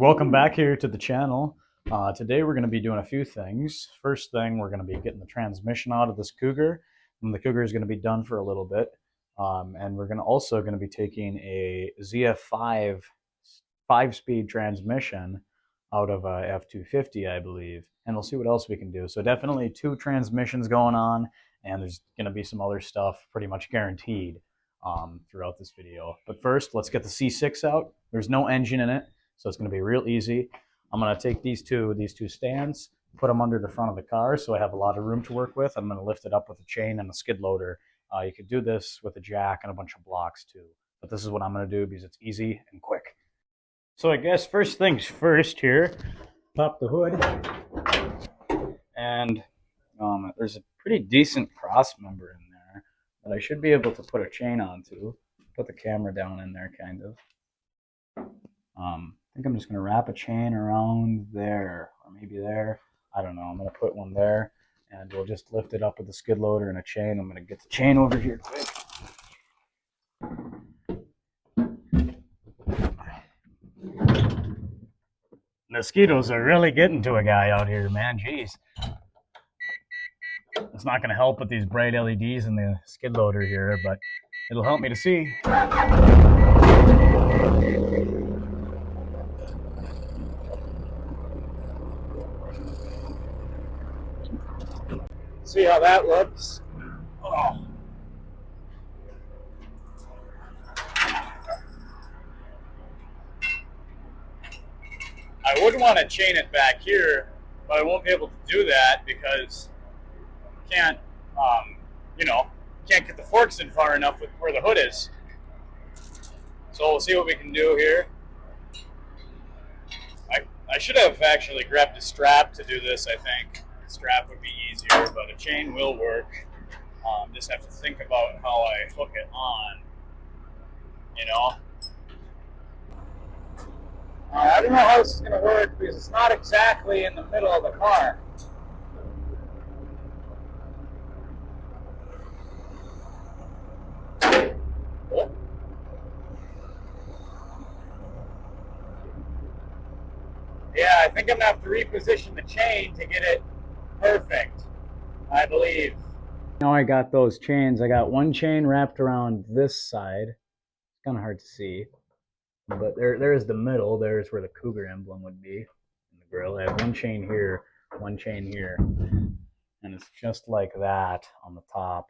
Welcome back here to the channel. Today we're going to be doing a few things. First thing, we're going to be getting the transmission out of this Cougar, and the Cougar is going to be done for a little bit. And we're also going to be taking a ZF5 5-speed transmission out of a F-250, I believe, and we'll see what else we can do. So definitely two transmissions going on, and there's going to be some other stuff pretty much guaranteed throughout this video. But first, let's get the C6 out. There's no engine in it, so it's going to be real easy. I'm going to take these two stands, put them under the front of the car so I have a lot of room to work with. I'm going to lift it up with a chain and a skid loader. You could do this with a jack and a bunch of blocks too, but this is what I'm going to do because it's easy and quick. So I guess first things first here, pop the hood, and there's a pretty decent cross member in there that I should be able to put a chain onto. Put the camera down in there, kind of. I think I'm just going to wrap a chain around there, or maybe there. I don't know. I'm going to put one there, and we'll just lift it up with a skid loader and a chain. I'm going to get the chain over here quick. Mosquitoes are really getting to a guy out here, man. Jeez. It's not going to help with these bright LEDs and the skid loader here, but it'll help me to see. See how that looks. Oh. I would want to chain it back here, but I won't be able to do that because I can't, can't get the forks in far enough with where the hood is. So we'll see what we can do here. I should have actually grabbed a strap to do this, I think. A strap would be easier, but a chain will work. Just have to think about how I hook it on, I don't know how this is going to work because it's not exactly in the middle of the car. Yeah, I think I'm going to have to reposition the chain to get it perfect, I believe. Now I got those chains. I got one chain wrapped around this side. It's kind of hard to see. But there's the middle. There's where the Cougar emblem would be in the grill. I have one chain here, and it's just like that on the top.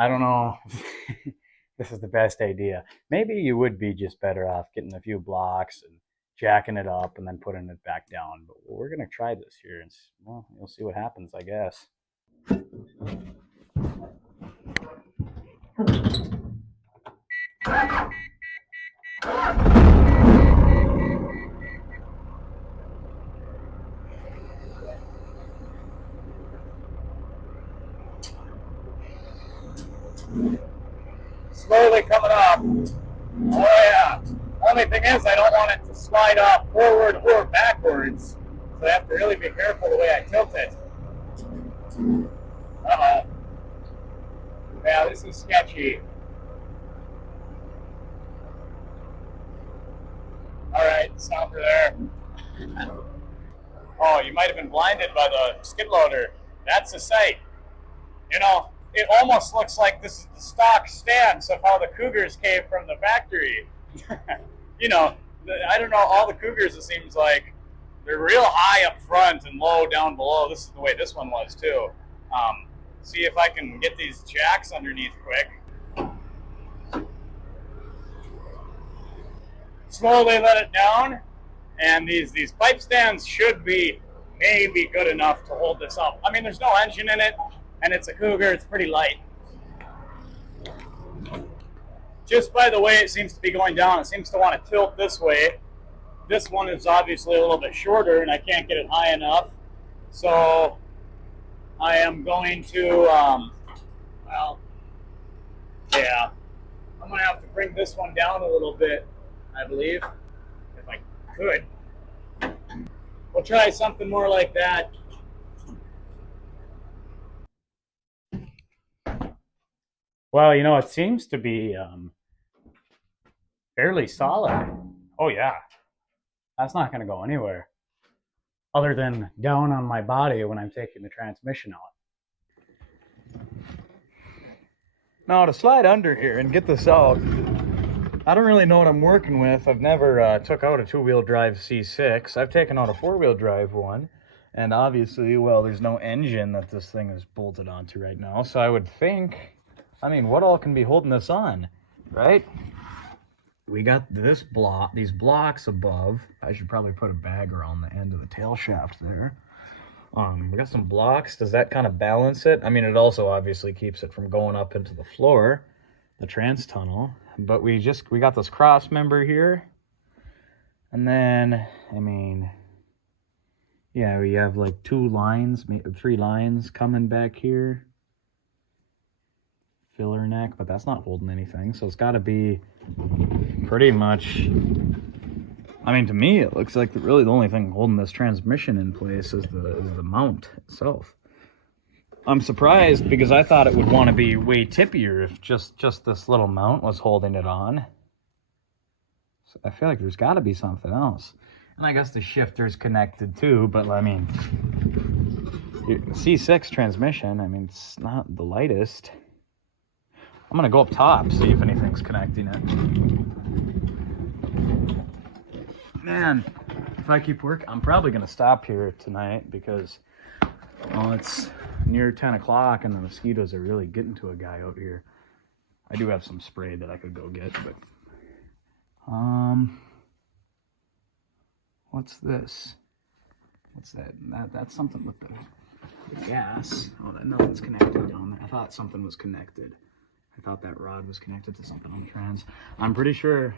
I don't know if this is the best idea. Maybe you would be just better off getting a few blocks and jacking it up and then putting it back down. But we're going to try this here, and well, you'll see what happens, I guess. Slowly coming up. Oh yeah. Only thing is I don't want it to slide off forward or backwards. So I have to really be careful the way I tilt it. Uh-oh. Yeah, this is sketchy. Alright, stop her there. Oh, you might have been blinded by the skid loader. That's a sight. It almost looks like this is the stock stance of how the Cougars came from the factory. I don't know, all the Cougars, it seems like, they're real high up front and low down below. This is the way this one was too. See if I can get these jacks underneath quick. Slowly let it down, and these pipe stands should be maybe good enough to hold this up. I mean, there's no engine in it, and it's a Cougar. It's pretty light. Just by the way it seems to be going down, it seems to want to tilt this way. This one is obviously a little bit shorter, and I can't get it high enough. So I am going to, I'm going to have to bring this one down a little bit, I believe, if I could. We'll try something more like that. Well, it seems to be fairly solid. Oh, yeah. That's not going to go anywhere other than down on my body when I'm taking the transmission out. Now to slide under here and get this out, I don't really know what I'm working with. I've never took out a two-wheel drive C6. I've taken out a four-wheel drive one, and obviously, well, there's no engine that this thing is bolted onto right now. So I would think, I mean, what all can be holding this on, right? We got this block, these blocks above. I should probably put a bag around the end of the tail shaft there. We got some blocks. Does that kind of balance it? I mean, it also obviously keeps it from going up into the floor, the trans tunnel. But we got this cross member here. And then, I mean, yeah, we have like 2 lines, 3 lines coming back here. Filler neck, but that's not holding anything. So it's got to be pretty much, I mean, to me, it looks like really the only thing holding this transmission in place is the mount itself. I'm surprised because I thought it would want to be way tippier if just this little mount was holding it on. So I feel like there's got to be something else. And I guess the shifter's connected too, but I mean, C6 transmission, I mean, it's not the lightest. I'm going to go up top, see if anything's connecting it. Man, if I keep working, I'm probably going to stop here tonight because, well, it's near 10 o'clock and the mosquitoes are really getting to a guy out here. I do have some spray that I could go get, but, what's this? What's that? That's something with the gas. Oh, nothing's connected down there. I thought something was connected. I thought that rod was connected to something on the trans. I'm pretty sure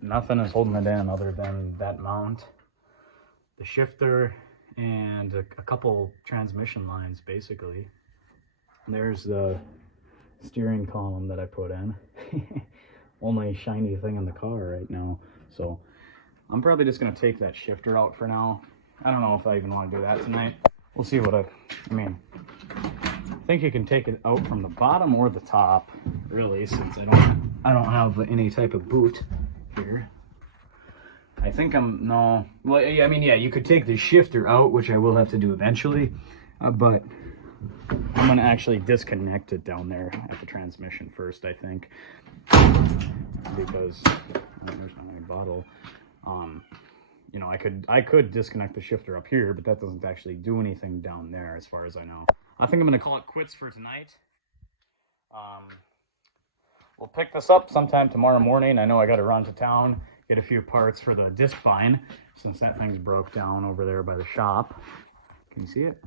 nothing is holding it in other than that mount, the shifter, and a couple transmission lines, basically. There's the steering column that I put in. Only shiny thing in the car right now. So I'm probably just going to take that shifter out for now. I don't know if I even want to do that tonight. We'll see what I mean, I think you can take it out from the bottom or the top, really, since I don't have any type of boot here. I think well, I mean, yeah, you could take the shifter out, which I will have to do eventually, but I'm going to actually disconnect it down there at the transmission first, I think, because, there's my bottle. You know, I could disconnect the shifter up here, but that doesn't actually do anything down there as far as I know. I think I'm going to call it quits for tonight. We'll pick this up sometime tomorrow morning. I know I got to run to town, get a few parts for the disc bind, since that thing's broke down over there by the shop. Can you see it?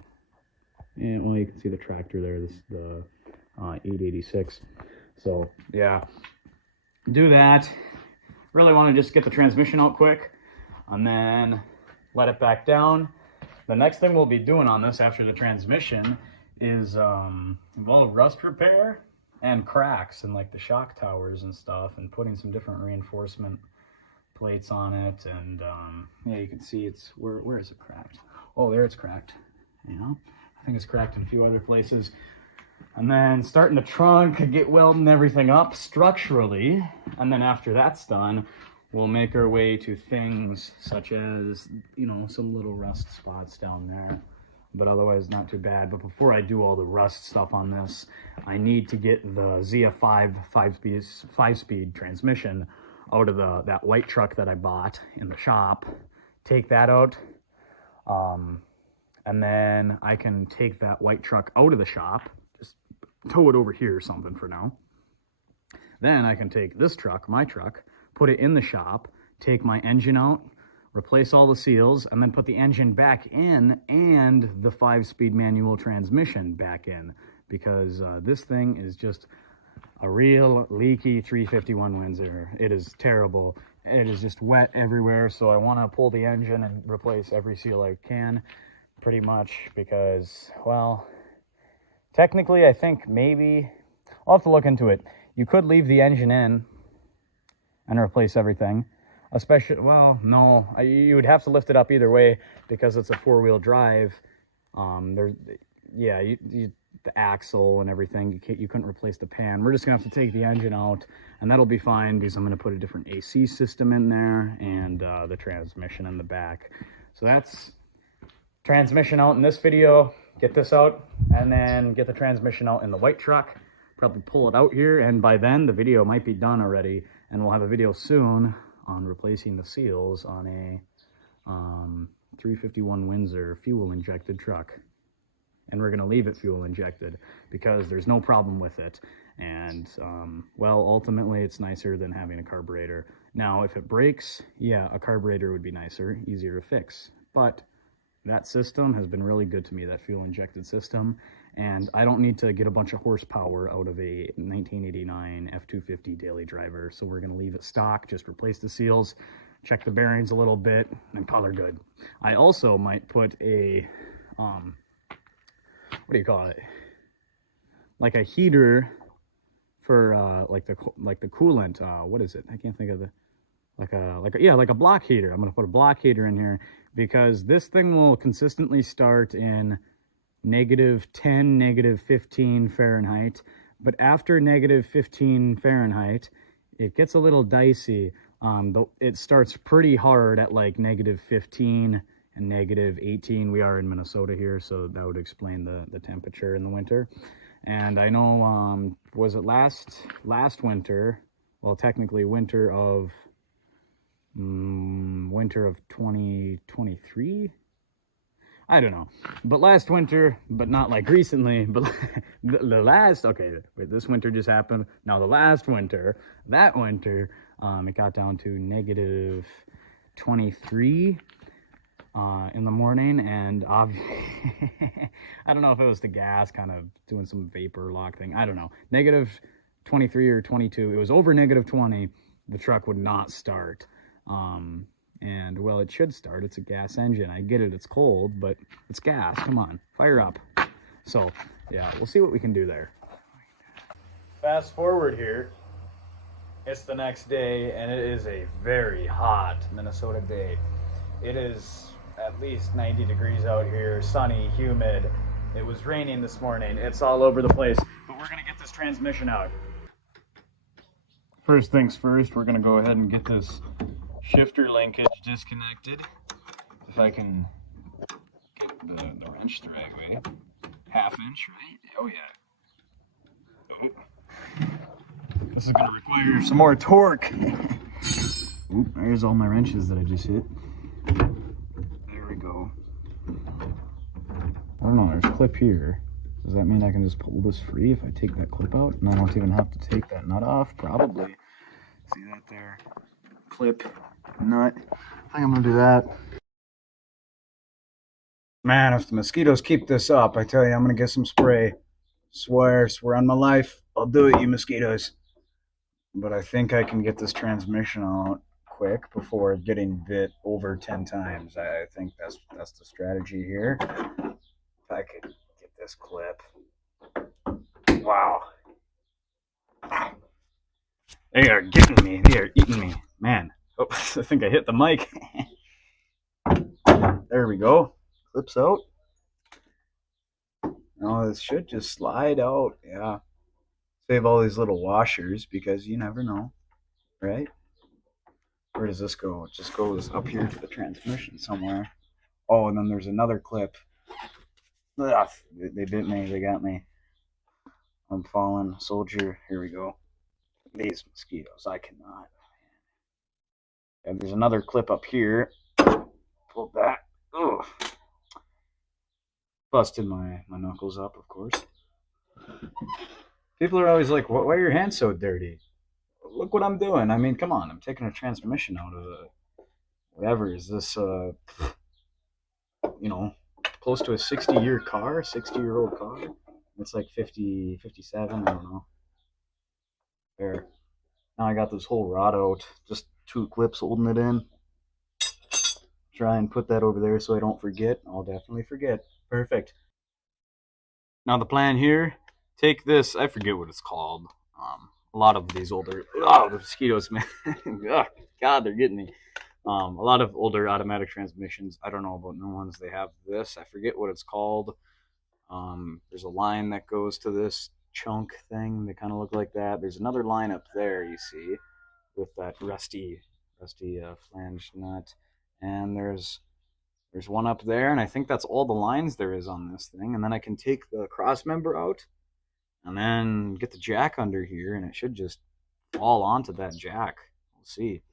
Yeah, well, you can see the tractor there, the 886. So, yeah, do that. Really want to just get the transmission out quick, and then let it back down. The next thing we'll be doing on this after the transmission is, well, rust repair and cracks and like the shock towers and stuff, and putting some different reinforcement plates on it. And yeah, you can see it's, where is it cracked? Oh, there it's cracked. Yeah, I think it's cracked in a few other places. And then starting the trunk, get welding everything up structurally. And then after that's done, we'll make our way to things such as, you know, some little rust spots down there. But otherwise not too bad. But before I do all the rust stuff on this, I need to get the ZF5 5-speed transmission out of that white truck that I bought in the shop. Take that out. And then I can take that white truck out of the shop. Just tow it over here or something for now. Then I can take this truck, my truck, put it in the shop, take my engine out, replace all the seals, and then put the engine back in and the 5-speed manual transmission back in, because this thing is just a real leaky 351 Windsor. It is terrible. It is just wet everywhere, so I want to pull the engine and replace every seal I can, pretty much, because, well, technically I think maybe, I'll have to look into it. You could leave the engine in and replace everything. Especially, well, no, you would have to lift it up either way because it's a 4-wheel drive. Yeah, the axle and everything. You couldn't replace the pan. We're just gonna have to take the engine out, and that'll be fine because I'm gonna put a different AC system in there and the transmission in the back. So that's transmission out in this video. Get this out, and then get the transmission out in the white truck. Probably pull it out here, and by then the video might be done already, and we'll have a video soon on replacing the seals on a 351 Windsor fuel injected truck. And we're going to leave it fuel injected because there's no problem with it. And well, ultimately it's nicer than having a carburetor. Now if it breaks, yeah, a carburetor would be nicer, easier to fix, but that system has been really good to me, that fuel injected system. And I don't need to get a bunch of horsepower out of a 1989 F-250 daily driver. So we're going to leave it stock, just replace the seals, check the bearings a little bit, and call her good. I also might put a what do you call it, like a heater for like the coolant, what is it, I can't think of the, like a block heater. I'm gonna put a block heater in here because this thing will consistently start in -10, -15 Fahrenheit, but after -15 Fahrenheit it gets a little dicey. It starts pretty hard at like -15 and -18. We are in Minnesota here, so that would explain the temperature in the winter. And I know, was it last winter? Well, technically winter of 2023. I don't know, but last winter, but not like recently, but the last, okay, wait, this winter just happened. Now the last winter, that winter, it got down to -23 in the morning, and I don't know if it was the gas kind of doing some vapor lock thing. I don't know, -23 or 22. It was over -20. The truck would not start. And well, it should start. It's a gas engine. I get it, it's cold, but it's gas. Come on, fire up. So yeah, we'll see what we can do there. Fast forward here, it's the next day, and it is a very hot Minnesota day. It is at least 90 degrees out here, sunny, humid. It was raining this morning. It's all over the place, but we're gonna get this transmission out. First things first, we're gonna go ahead and get this shifter linkage disconnected. If I can get the wrench the right way. 1/2 inch, right? Oh yeah. Oh. This is gonna require some more torque. Oop, there's all my wrenches that I just hit. There we go. I don't know, there's a clip here. Does that mean I can just pull this free if I take that clip out? And I don't even have to take that nut off? Probably. See that there? Clip, nut. I think I'm gonna do that. Man, if the mosquitoes keep this up, I tell you, I'm gonna get some spray. Swear on my life, I'll do it, you mosquitoes. But I think I can get this transmission out quick before getting bit over 10 times. I think that's the strategy here. If I could get this clip. Wow. They are getting me. They are eating me. Man. Oh, I think I hit the mic. There we go. Clips out. Oh, this should just slide out. Yeah. Save all these little washers because you never know, right? Where does this go? It just goes up here to the transmission somewhere. Oh, and then there's another clip. Ugh, they bit me. They got me. I'm fallen soldier. Here we go. These mosquitoes, I cannot. And there's another clip up here. Pull that. Ugh. Busted my knuckles up, of course. People are always like, why are your hands so dirty? Look what I'm doing. I mean, come on. I'm taking a transmission out of a, whatever. Is this, close to a 60-year car, 60-year-old car? It's like 50, 57, I don't know. There. Now I got this whole rod out. Just 2 clips holding it in. Try and put that over there so I don't forget. I'll definitely forget. Perfect. Now the plan here, take this, I forget what it's called. A lot of these older, the mosquitoes, man. God, they're getting me. A lot of older automatic transmissions, I don't know about new ones, they have this. I forget what it's called. There's a line that goes to this chunk thing. They kind of look like that. There's another line up there, you see, with that rusty flange nut. And there's one up there, and I think that's all the lines there is on this thing. And then I can take the cross member out and then get the jack under here, and it should just fall onto that jack. We'll see.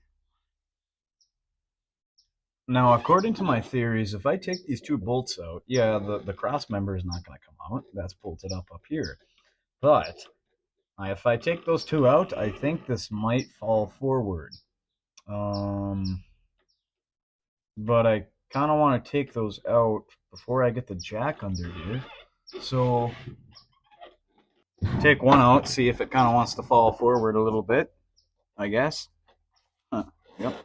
Now, according to my theories, if I take these two bolts out, yeah, the cross member is not going to come out. That's bolted up here. But if I take those two out, I think this might fall forward. But I kind of want to take those out before I get the jack under here. So take one out, see if it kind of wants to fall forward a little bit, I guess. Yep. Let's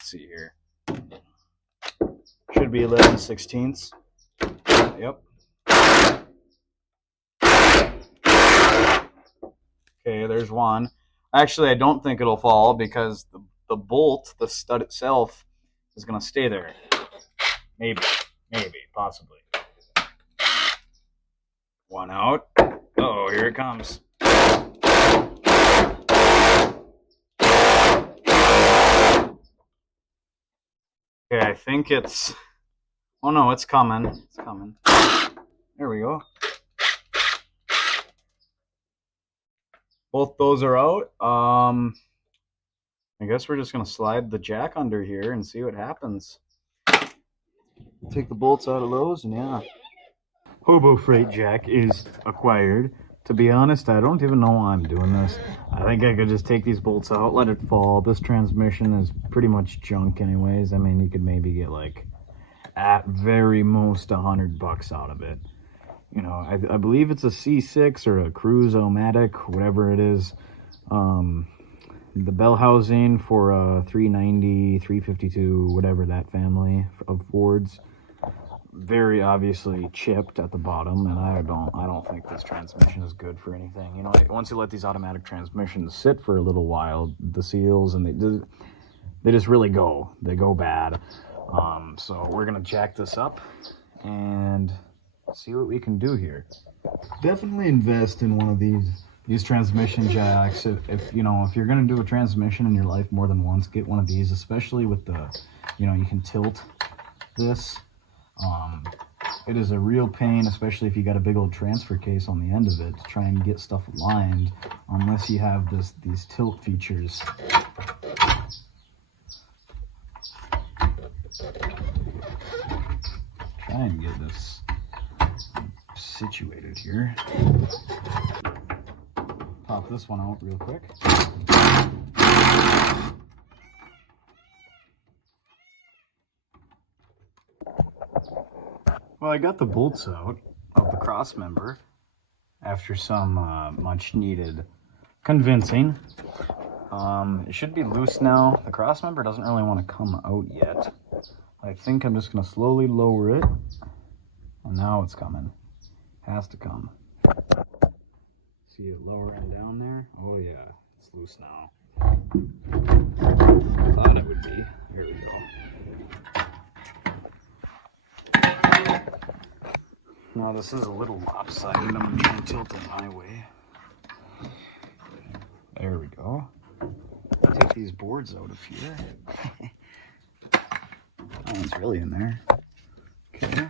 see here. Should be 11/16. Yep. Okay, there's one. Actually, I don't think it'll fall because the bolt, the stud itself, is going to stay there. Maybe, possibly. One out. Oh, here it comes. Okay, I think it's... Oh no, it's coming. It's coming. There we go. Both those are out. I guess we're just going to slide the jack under here and see what happens. Take the bolts out of those, and yeah. Hobo Freight Jack is acquired. To be honest, I don't even know why I'm doing this. I think I could just take these bolts out, let it fall. This transmission is pretty much junk anyways. I mean, you could maybe get like, at very most, $100 out of it. You know, I believe it's a C6 or a Cruise-O-Matic, whatever it is. The bell housing for a 390, 352, whatever that family of Fords. Very obviously chipped at the bottom, and I don't think this transmission is good for anything. You know, once you let these automatic transmissions sit for a little while, the seals and they just really they go bad. So we're gonna jack this up and see what we can do here. Definitely invest in one of these transmission jacks. If you're gonna do a transmission in your life more than once, get one of these, especially with the, you can tilt this. It is a real pain, especially if you got a big old transfer case on the end of it, to try and get stuff aligned, unless you have these tilt features. Try and get this situated here. Pop this one out real quick. Well, I got the bolts out of the cross member after some much needed convincing. It should be loose now. The cross member doesn't really want to come out yet. I think I'm just going to slowly lower it. And now it's coming. Has to come. See it lowering down there? Oh yeah, it's loose now. Thought it would be. Here we go. Now this is a little lopsided. I'm going to try and tilt it my way. There we go. Take these boards out of here. That one's really in there. Okay.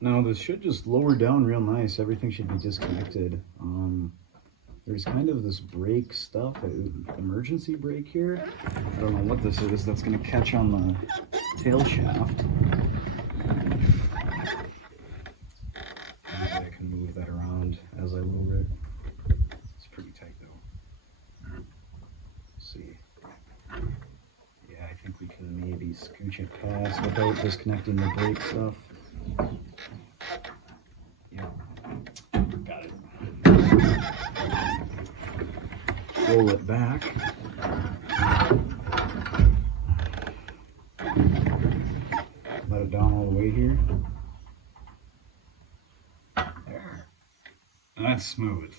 Now this should just lower down real nice. Everything should be disconnected. There's kind of this brake stuff, emergency brake here. I don't know what this is. That's going to catch on the tail shaft. Maybe I can move that around as I lower it. It's pretty tight though. Let's see. Yeah, I think we can maybe scooch it past without disconnecting the brake stuff. Yeah, got it. Roll it back. Let it down all the way here. There. That's smooth.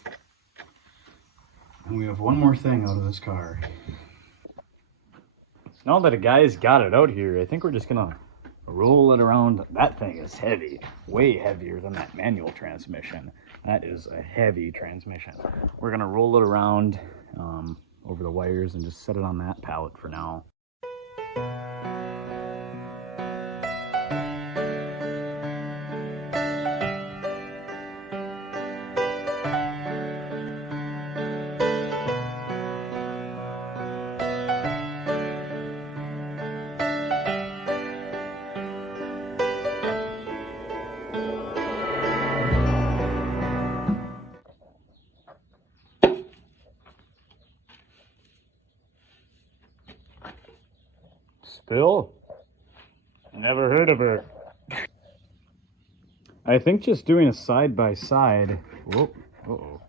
And we have one more thing out of this car. Now that a guy's got it out here, I think we're just gonna roll it around. That thing is heavy, way heavier than that manual transmission. That is a heavy transmission. We're gonna roll it around over the wires and just set it on that pallet for now. Spill? Never heard of her. I think just doing a side-by-side. Whoa, uh-oh.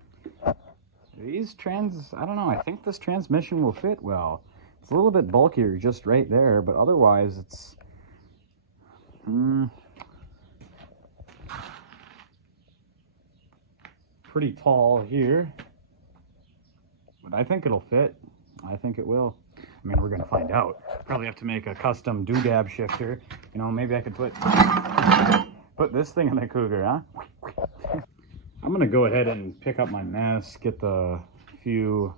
These I don't know, I think this transmission will fit well. It's a little bit bulkier just right there, but otherwise it's... pretty tall here. But I think it'll fit. I think it will. I mean, we're gonna find out. Probably have to make a custom doodab shifter. You know, maybe I could put this thing in the Cougar, huh? I'm gonna go ahead and pick up my mess, get the few,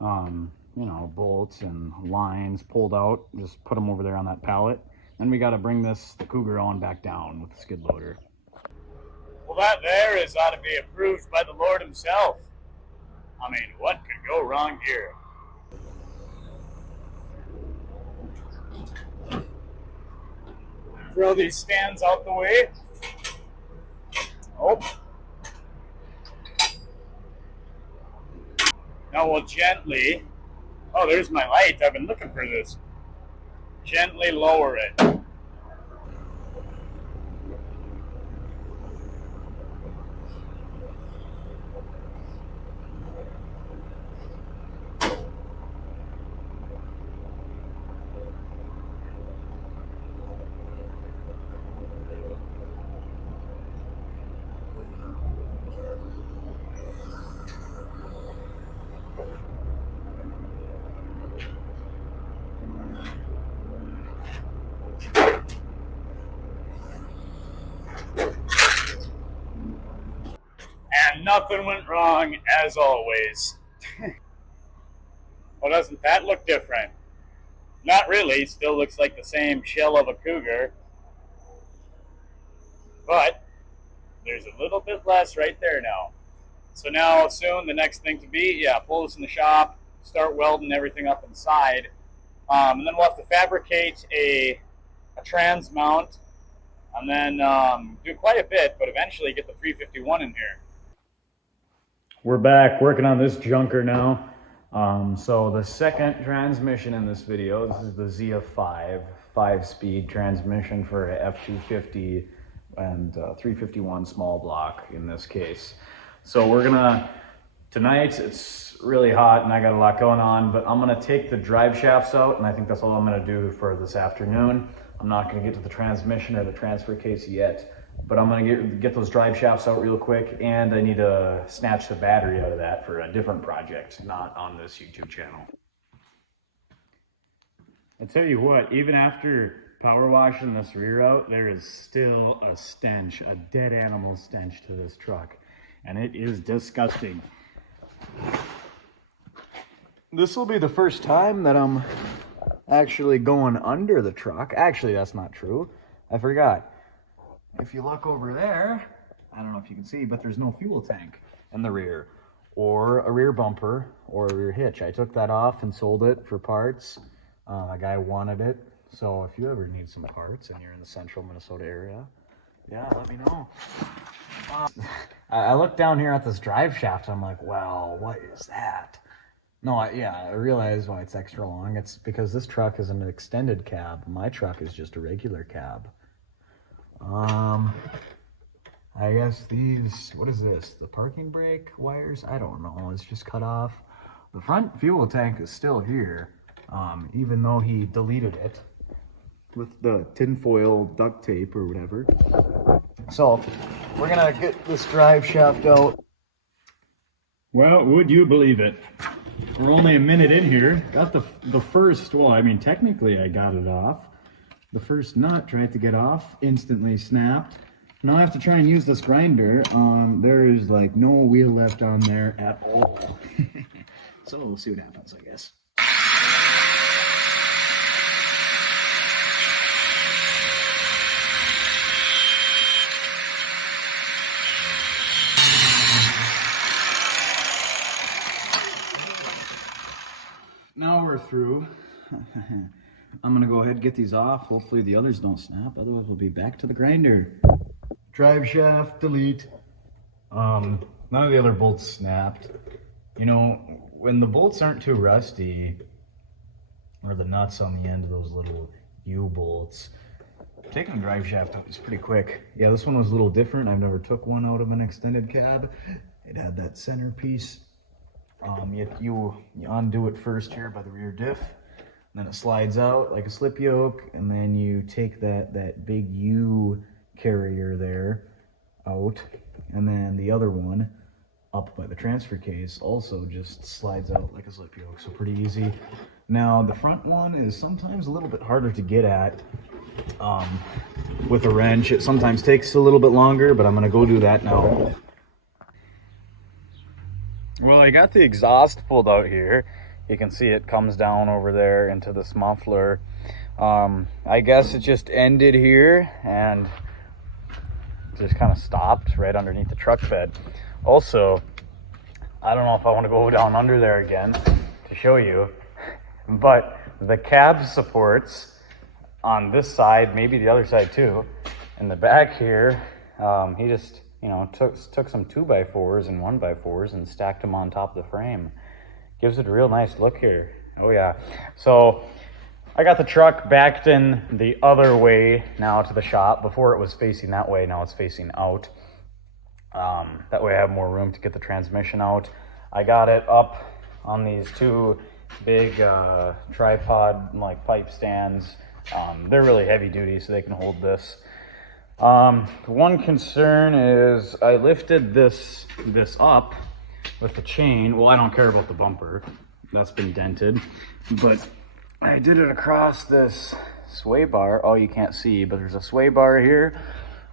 you know, bolts and lines pulled out. Just put them over there on that pallet. Then we gotta bring the Cougar on back down with the skid loader. Well, that there is ought to be approved by the Lord himself. I mean, what could go wrong here? Throw these stands out the way. Oh. Now we'll gently, oh, there's my light. I've been looking for this. Gently lower it. And nothing went wrong, as always. Well, doesn't that look different? Not really. Still looks like the same shell of a Cougar. But there's a little bit less right there now. So now soon the next thing to be, yeah, pull this in the shop, start welding everything up inside. And then we'll have to fabricate a trans mount, and then do quite a bit, but eventually get the 351 in here. We're back working on this junker now. So the second transmission in this video, this is the ZF5 5-speed transmission for F-250 and 351 small block in this case. So we're gonna, tonight it's really hot and I got a lot going on, but I'm gonna take the drive shafts out, and I think that's all I'm gonna do for this afternoon. I'm not gonna get to the transmission or the transfer case yet, but I'm gonna get those drive shafts out real quick, and I need to snatch the battery out of that for a different project, not on this YouTube channel. I tell you what, even after power washing this rear out, there is still a stench, a dead animal stench to this truck, and it is disgusting. This will be the first time that I'm actually going under the truck. Actually, that's not true. I forgot. If you look over there, I don't know if you can see, but there's no fuel tank in the rear, or a rear bumper, or a rear hitch. I took that off and sold it for parts. A guy wanted it. So if you ever need some parts and you're in the central Minnesota area, yeah, let me know. I looked down here at this drive shaft, and I'm like, well, what is that? No, I realize why it's extra long. It's because this truck is an extended cab. My truck is just a regular cab. I guess these, what is this? The parking brake wires? I don't know. It's just cut off. The front fuel tank is still here, even though he deleted it with the tinfoil duct tape or whatever. So we're gonna get this drive shaft out. Well, would you believe it? We're only a minute in here. Got the first, well, I mean, technically I got it off. The first nut tried to get off, instantly snapped. Now I have to try and use this grinder. There is like no wheel left on there at all. So we'll see what happens, I guess. Now we're through. I'm gonna go ahead and get these off. Hopefully the others don't snap, otherwise we'll be back to the grinder. Drive shaft, delete. None of the other bolts snapped. You know, when the bolts aren't too rusty, or the nuts on the end of those little U-bolts, taking a drive shaft out is pretty quick. Yeah, this one was a little different. I've never took one out of an extended cab. It had that centerpiece. You undo it first here by the rear diff, and then it slides out like a slip yoke, and then you take that big U carrier there out, and then the other one up by the transfer case also just slides out like a slip yoke, so pretty easy. Now the front one is sometimes a little bit harder to get at with a wrench. It sometimes takes a little bit longer, but I'm gonna go do that now. Well, I got the exhaust pulled out here. You can see it comes down over there into this muffler. I guess it just ended here and just kind of stopped right underneath the truck bed. Also, I don't know if I want to go down under there again to show you, but the cab supports on this side, maybe the other side too, in the back here, he just, you know, took some 2x4s and 1x4s and stacked them on top of the frame. Gives it a real nice look here. Oh yeah. So I got the truck backed in the other way now to the shop. Before it was facing that way, now it's facing out. That way I have more room to get the transmission out. I got it up on these two big tripod like pipe stands. They're really heavy duty, so they can hold this. The one concern is I lifted this up with the chain. Well, I don't care about the bumper. That's been dented. But I did it across this sway bar. Oh, you can't see, but there's a sway bar here.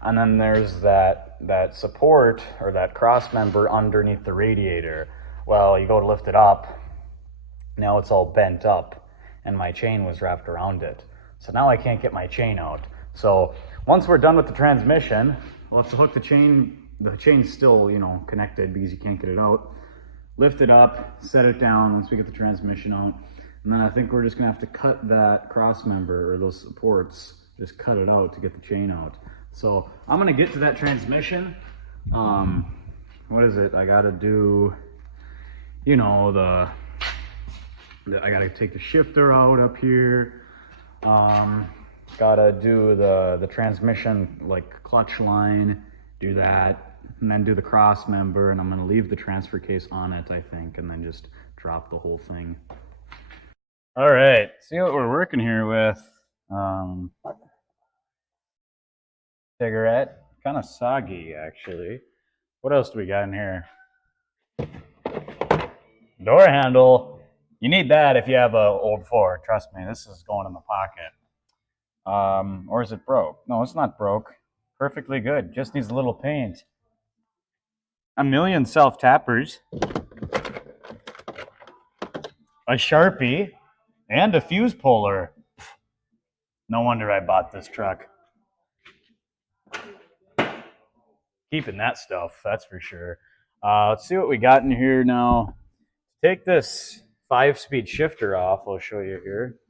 And then there's that support or that cross member underneath the radiator. Well, you go to lift it up. Now it's all bent up and my chain was wrapped around it. So now I can't get my chain out. So once we're done with the transmission, we'll have to hook the chain. The chain's still, you know, connected because you can't get it out. Lift it up, set it down once we get the transmission out. And then I think we're just gonna have to cut that cross member or those supports, just cut it out to get the chain out. So I'm gonna get to that transmission. What is it? I gotta do, you know, I gotta take the shifter out up here. Gotta do the transmission like clutch line, do that, and then do the cross member, and I'm gonna leave the transfer case on it, I think, and then just drop the whole thing. All right, see what we're working here with. Cigarette, kind of soggy actually. What else do we got in here? Door handle. You need that if you have an old Ford. Trust me, this is going in the pocket. Or is it broke? No, it's not broke. Perfectly good. Just needs a little paint. A million self-tappers. A Sharpie. And a fuse puller. No wonder I bought this truck. Keeping that stuff, that's for sure. Let's see what we got in here now. Take this 5-speed shifter off. I'll show you here.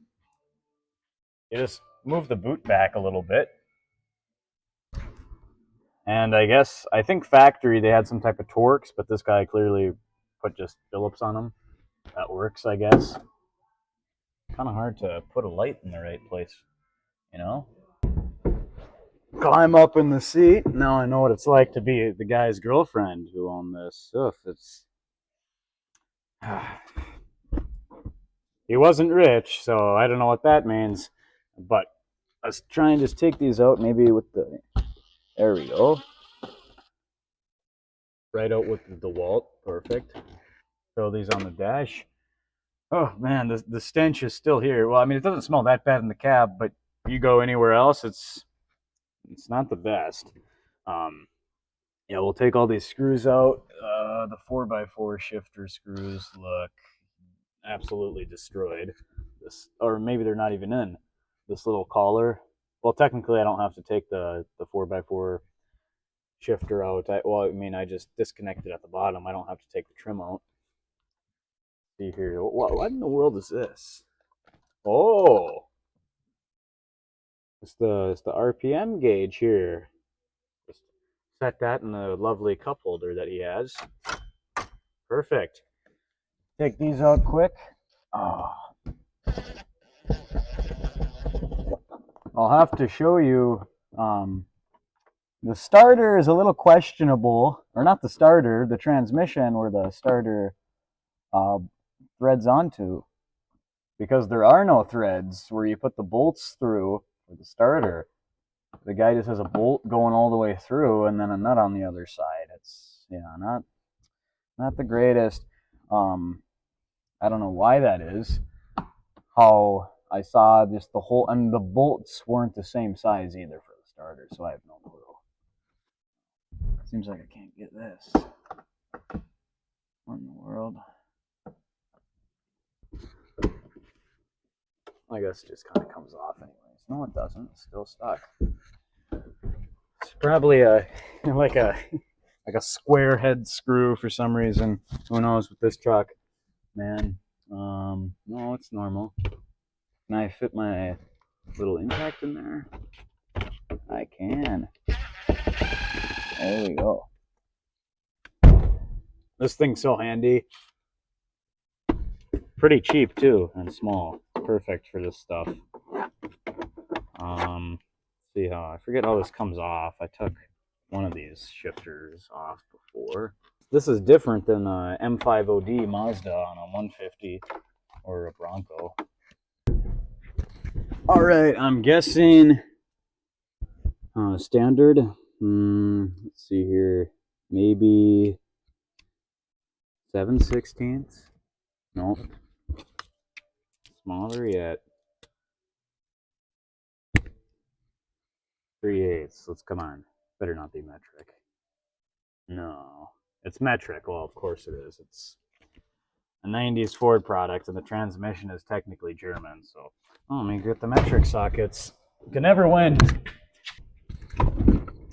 You just move the boot back a little bit. And I think factory they had some type of Torx, but this guy clearly put just Phillips on them. That works, I guess. Kind of hard to put a light in the right place, you know? Climb up in the seat. Now I know what it's like to be the guy's girlfriend who owned this. Ugh, it's... He wasn't rich, so I don't know what that means. But let's try and just take these out, maybe with the... There we go. Right out with the DeWalt. Perfect. Throw these on the dash. Oh man, the stench is still here. Well, I mean, it doesn't smell that bad in the cab, but you go anywhere else, it's not the best. Yeah, we'll take all these screws out. The 4x4 shifter screws look absolutely destroyed. This, or maybe they're not even in this little collar. Well, technically, I don't have to take the 4x4 shifter out. I just disconnected at the bottom. I don't have to take the trim out. See here, what in the world is this? Oh, it's the RPM gauge here. Just set that in the lovely cup holder that he has. Perfect. Take these out quick. Oh. I'll have to show you. The starter is a little questionable, or not the starter, the transmission where the starter threads onto, because there are no threads where you put the bolts through for the starter. The guy just has a bolt going all the way through and then a nut on the other side. It's not the greatest. I don't know why that is. How I saw just the whole, and the bolts weren't the same size either for the starter, so I have no clue. Seems like I can't get this. What in the world? I guess it just kind of comes off anyways. No, it doesn't. It's still stuck. It's probably like a square head screw for some reason. Who knows with this truck, man? No, it's normal. Can I fit my little impact in there? I can. There we go. This thing's so handy. Pretty cheap too, and small. Perfect for this stuff. See how, I forget how this comes off. I took one of these shifters off before. This is different than a M5OD Mazda on a 150 or a Bronco. All right, I'm guessing standard. Let's see here, maybe 7/16. Nope. Smaller yet. 3/8. Let's come on. Better not be metric. No, it's metric. Well, of course it is. It's a 90s Ford product, and the transmission is technically German. So, let me get the metric sockets. You can never win.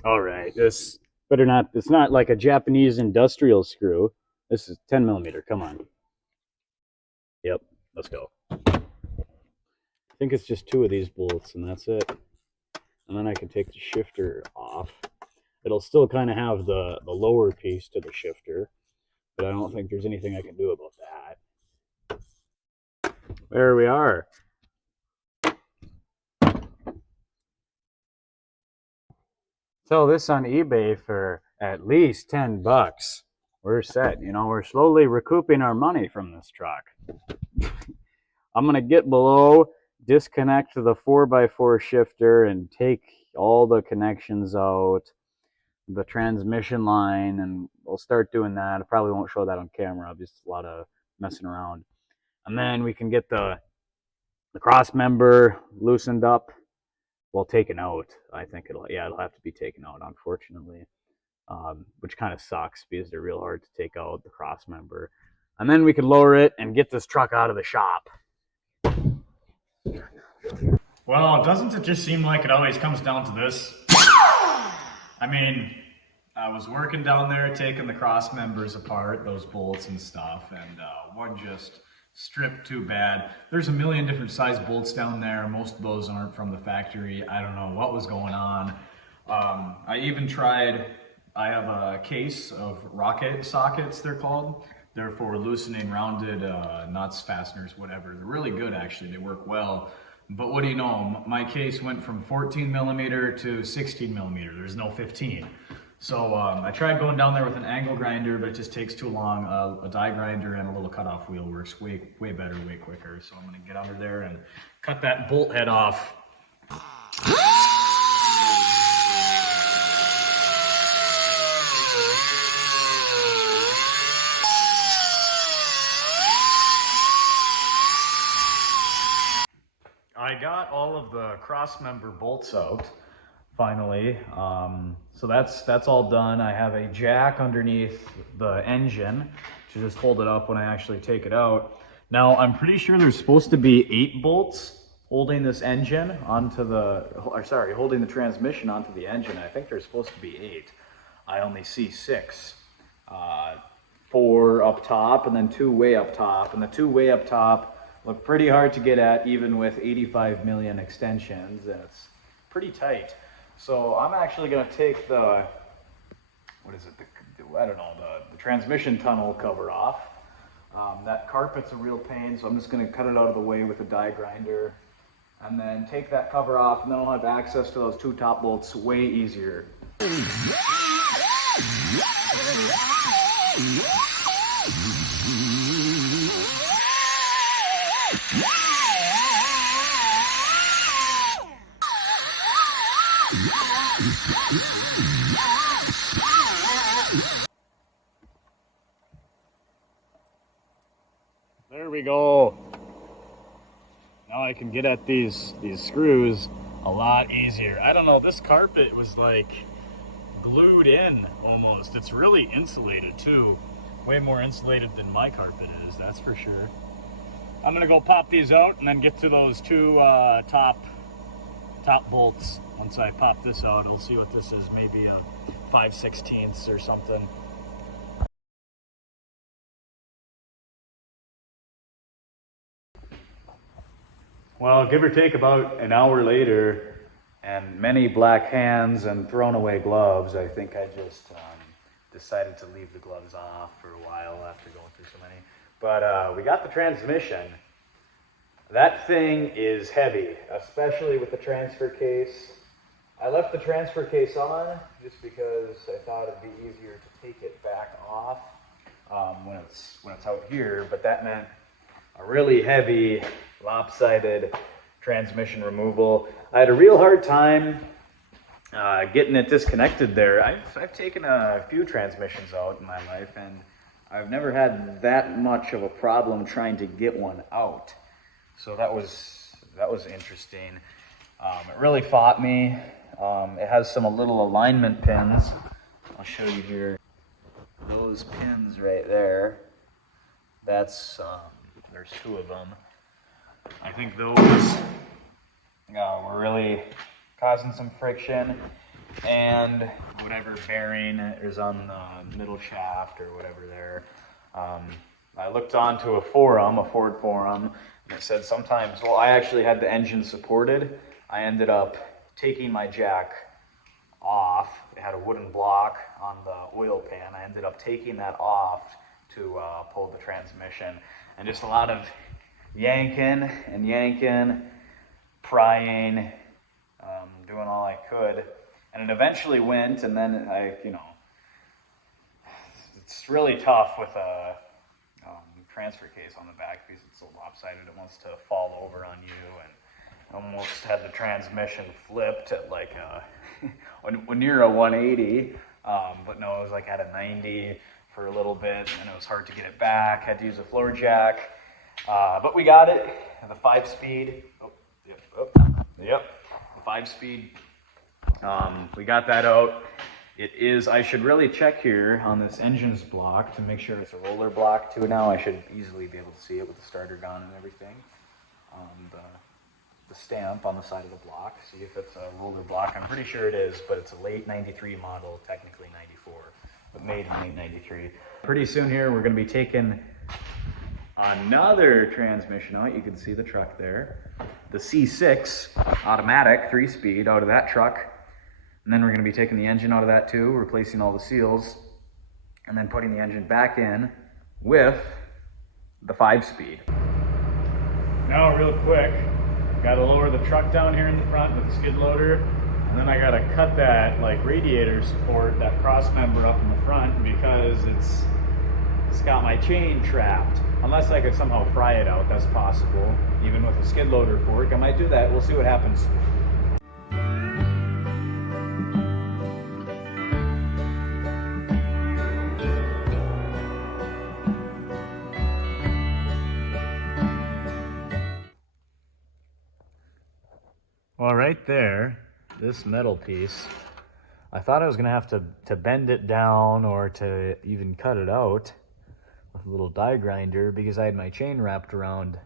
All right, this better not. It's not like a Japanese industrial screw. This is 10 millimeter. Come on. Yep, let's go. I think it's just 2 of these bolts, and that's it. And then I can take the shifter off. It'll still kind of have the lower piece to the shifter, but I don't think there's anything I can do about that. There we are. Sell this on eBay for at least 10 bucks. We're set. We're slowly recouping our money from this truck. I'm going to get below, disconnect the 4x4 shifter, and take all the connections out, the transmission line, and we'll start doing that. I probably won't show that on camera, just a lot of messing around. And then we can get the cross member loosened up, well, taken out. I think it'll have to be taken out, unfortunately, which kind of sucks because they're real hard to take out, the cross member. And then we can lower it and get this truck out of the shop. Well, doesn't it just seem like it always comes down to this? I mean, I was working down there taking the cross members apart, those bolts and stuff, and one just stripped too bad. There's a million different size bolts down there. Most of those aren't from the factory. I don't know what was going on. I even tried, I have a case of rocket sockets, they're called. They're for loosening rounded nuts, fasteners, whatever. They're really good, actually. They work well. But what do you know? My case went from 14 millimeter to 16 millimeter. There's no 15. So I tried going down there with an angle grinder, but it just takes too long. A die grinder and a little cutoff wheel works way better, way quicker. So I'm gonna get under there and cut that bolt head off. I got all of the cross member bolts out finally. So that's all done. I have a jack underneath the engine to just hold it up when I actually take it out. Now I'm pretty sure there's supposed to be 8 bolts holding this engine onto holding the transmission onto the engine. I think there's supposed to be 8. I only see 6. 4 up top and then 2 way up top. And the 2 way up top look pretty hard to get at even with 85 million extensions, and it's pretty tight. So I'm actually going to take the, the transmission tunnel cover off. That carpet's a real pain, so I'm just going to cut it out of the way with a die grinder. And then take that cover off, and then I'll have access to those 2 top bolts way easier. There we go. Now I can get at these screws a lot easier. I don't know, this carpet was like glued in almost. It's really insulated too. Way more insulated than my carpet is, that's for sure. I'm gonna go pop these out and then get to those 2 top bolts. Once I pop this out, I'll see what this is, maybe a 5/16 or something. Well, give or take about an hour later, and many black hands and thrown away gloves, I think I just decided to leave the gloves off for a while after going through so many. But we got the transmission. That thing is heavy, especially with the transfer case. I left the transfer case on just because I thought it'd be easier to take it back off when it's out here, but that meant a really heavy, lopsided transmission removal. I had a real hard time getting it disconnected there. I've taken a few transmissions out in my life, and I've never had that much of a problem trying to get one out. So that was interesting. It really fought me. It has some little alignment pins. I'll show you here. Those pins right there. That's there's 2 of them. I think those were really causing some friction, and whatever bearing is on the middle shaft or whatever there. I looked onto a forum, a Ford forum, and it said sometimes, well, I actually had the engine supported. I ended up taking my jack off. It had a wooden block on the oil pan. I ended up taking that off to pull the transmission, and just a lot of yanking and yanking, prying, doing all I could, and it eventually went. And then it's really tough with a transfer case on the back because it's so lopsided. It wants to fall over on you, and almost had the transmission flipped at like when you're a 180, but no, it was like at a 90 for a little bit, and it was hard to get it back. Had to use a floor jack, but we got it. The 5-speed. The 5-speed. We got that out. It is, I should really check here on this engine's block to make sure it's a roller block too now. I should easily be able to see it with the starter gun and everything. The stamp on the side of the block, see if it's a roller block. I'm pretty sure it is, but it's a late 93 model, technically 94, but made in late 93. Pretty soon here, we're gonna be taking another transmission out. You can see the truck there. The C6 automatic 3-speed out of that truck. And then we're going to be taking the engine out of that too, replacing all the seals, and then putting the engine back in with the 5-speed. Now real quick, got to lower the truck down here in the front with the skid loader, and then I got to cut that like radiator support, that cross member up in the front, because it's got my chain trapped. Unless I could somehow pry it out, that's possible. Even with a skid loader fork, I might do that. We'll see what happens. Well, right there, this metal piece, I thought I was gonna have to bend it down or to even cut it out with a little die grinder because I had my chain wrapped around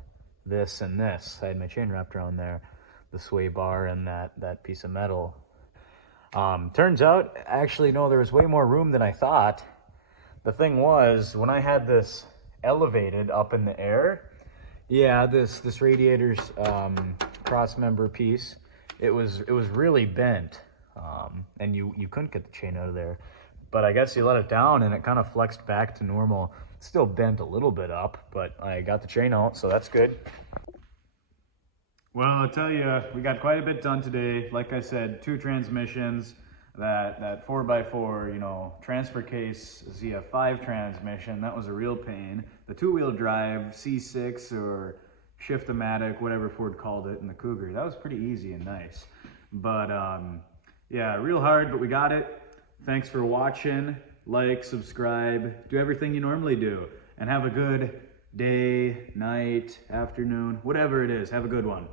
this and this. I had my chain wrapped around there, the sway bar and that piece of metal. Turns out, actually, no, there was way more room than I thought. The thing was, when I had this elevated up in the air, yeah, this radiator's cross member piece, it was really bent, and you couldn't get the chain out of there. But I guess you let it down and it kind of flexed back to normal. It's still bent a little bit up, but I got the chain out, so that's good. Well, I'll tell you, we got quite a bit done today. Like I said, 2 transmissions, that 4x4, you know, transfer case ZF5 transmission, that was a real pain. The 2-wheel drive C6 or Shift-O-Matic, whatever Ford called it in the Cougar, that was pretty easy and nice. But yeah, real hard, but we got it. Thanks for watching. Like, subscribe, do everything you normally do, and have a good day, night, afternoon, whatever it is. Have a good one.